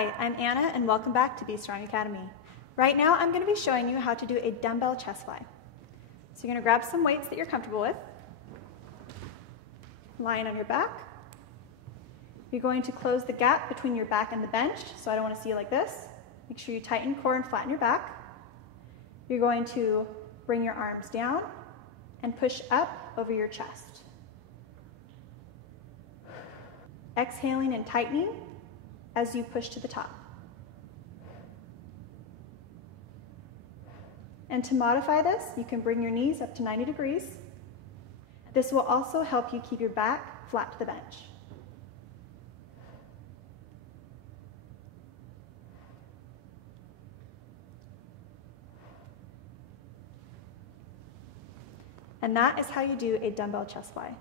Hi, I'm Anna and welcome back to Be Strong Academy. Right now I'm going to be showing you how to do a dumbbell chest fly. So you're going to grab some weights that you're comfortable with, lying on your back. You're going to close the gap between your back and the bench, so I don't want to see you like this. Make sure you tighten core and flatten your back. You're going to bring your arms down and push up over your chest. Exhaling and tightening as you push to the top. And to modify this, you can bring your knees up to 90 degrees. This will also help you keep your back flat to the bench. And that is how you do a dumbbell chest fly.